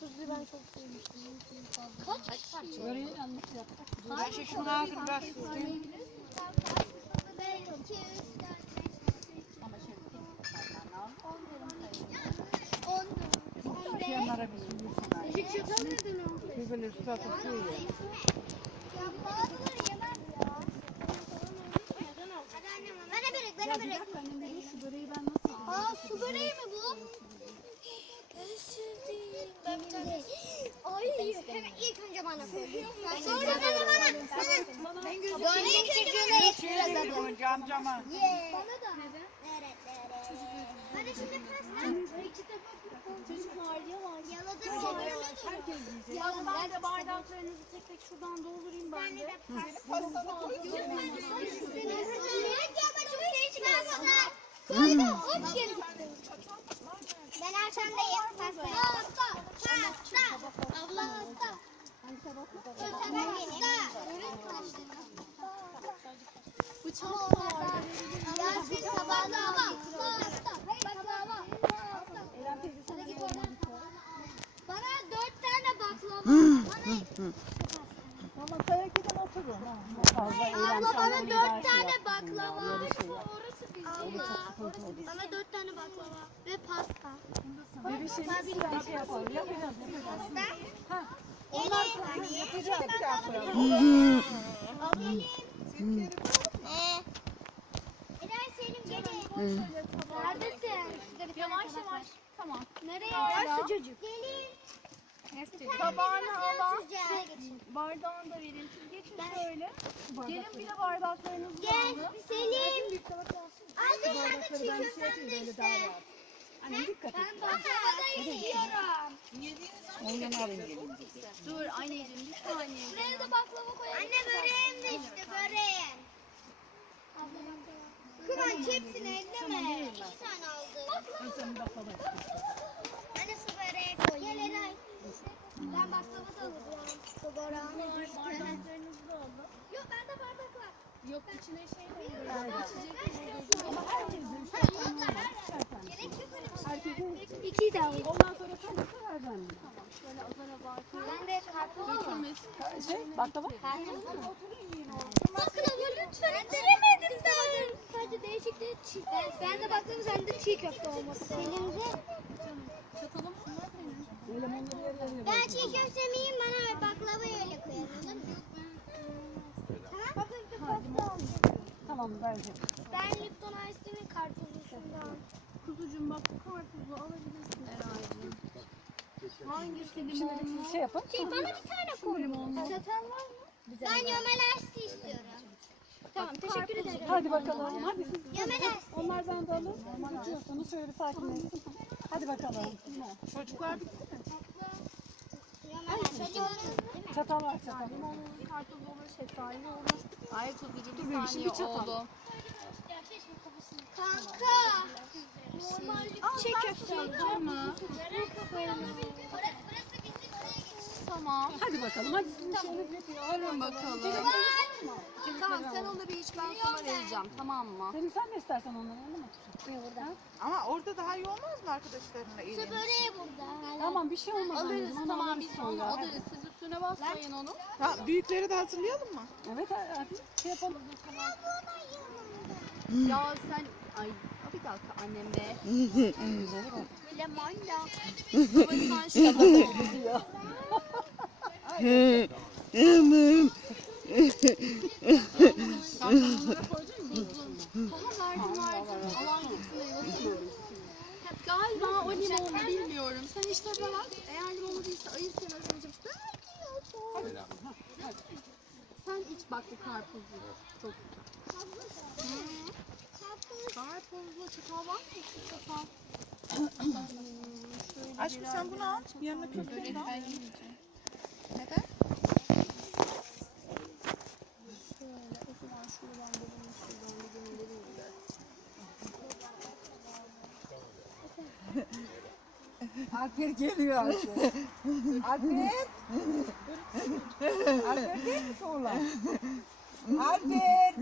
Tuzluyu ben çok sevmiştim. Kaç parça? Böreği yanlış yaptık. Ayşe şunu al ver şuraya. Kenara bir sürü sana. Hiç neden aldın? Bir böyle su atıp suyu ye. Bana börek, Ya bana bir börek. dakika annem şu böreği ben nasıl yiyeyim? Aa su böreği mi bu? En sevdiğim. Ben bir tane. Ay hemen ilk önce bana koy. Sonra bana bana. Bana. Ben bana yetişiyor zaten. Önce amcama. Ye. Bana da. Evet evet. Hadi şimdi pasta. Çocuklar yavaş. Yaladım. Herkes yiyecek. Yaladım. Ben de bardaklarınızı tek tek şuradan doldurayım ben de. Pastanı koy. Ben Erşan'dayım. Pasta. Pasta. Pasta. Abla pasta. Pasta. Bıçak da var. Yasin baklava. Pasta. Baklava. Eren teyze sana Hadi git yardım oradan. et. Bana dört tane baklava. Bana Ama sayakiden oturun. Fazla Abla Eren bana bir dört şey tane baklava. Orası bizim. Bana dört tane baklava ve pasta. Bebişimiz sen şey yapalım. Yapacağız yapacağız. Ha. Onlar Yapacağız. Bir. Ee, Selim gelin. Neredesin? Yavaş yavaş. Tamam. Nereye? Çocuk. Gelin. Tabağını alan. Şuraya geçin. Bardağını da verin. Siz geçin şöyle. Gelin bir de bardaklarınızı Gel alın. Selim. Al bir tane de işte. Annem dikkat et. Ben baklavada yiyorum. Ondan alayım gelin. Dur anneciğim bir saniye. Buraya da baklava koyalım. Anne böreğim de işte böreğim. Kıvanç hepsini elleme. İki tane aldım. Baklava istiyorum. Anne su böreği koy. Gel Eray. Ben baklava da alacağım. Su böreği. Bardaklarınızı da alın. Yok bende bardak var. Yok içine şey de yok şey. Herkesin İki de aldım. ondan sonra sen de ver ben. Tamam şöyle azar azar koy. Ben de karpuz. Dökülmesin. Şey baklava. Baklava lütfen bitiremedim ben. Sadece değişik de çiğ. Ben, ben de baklava sen de çiğ köfte olması. Senin de. Çatalım Ben çiğ köftemi yiyeyim bana baklavayı öyle koyalım. Tamam. Bakın aldım. Tamam bence. Ben Lipton Ice'nin karpuzlusundan. Kuzucuğum bak bu karpuzu alabilirsin Eray'cığım. Hangisi Şimdi limonlu? siz şey yapın. Şey bana bir tane koy. limonlu. Çatal var mı? Ben Yomel Ice istiyorum. Tamam teşekkür ederim. Hadi bakalım. Hadi siz. Yomel Ice. Onlardan da alın. İçiyorsanız şöyle bir sakinleşsin. Hadi bakalım. Çocuklar bitti mi? Yomel Ice. Hadi bana. Çatal var çatal. Limonlu karpuz olur, şeftali olur. Ay tutucu Dur bir bebişim, saniye bir çatal. oldu. Kanka. Normal çiğ köfte mı? Burası, burası bizim oraya geçiyor. Tamam. Hadi bakalım. Hadi sizin işiniz bitiyor. Alın bakalım. Tamam sen onları iç ben sana vereceğim tamam mı? Senin sen de istersen onları yanına mı otur? Ama orada daha iyi olmaz mı arkadaşlarınla Su eğlenin? böreği burada. Tamam bir şey olmaz. Alırız onu tamam alırız biz sonra. onu Hadi. alırız. Siz üstüne basmayın onu. Ha, büyükleri de hazırlayalım mı? Evet hadi şey yapalım. Ya sen ay bir dakika annem de. Lemanya. Baba sen şu Tamam verdim verdim. Alan gitsin eyvasın. Galiba o limonlu bilmiyorum. Sen işte bak. Eğer limonlu değilse ayır kenarına. Hadi. Sen iç bak bu karpuzlu. Çok güzel. Karpuzlu çatal var mı? Çatal. Aşkım sen bunu al. Yanına Börek al. Neden? Şöyle o zaman şuradan babamın şuradan bir göndereyim de. Alper geliyor Alper. Alper. Alper değil mi oğlan? Alper.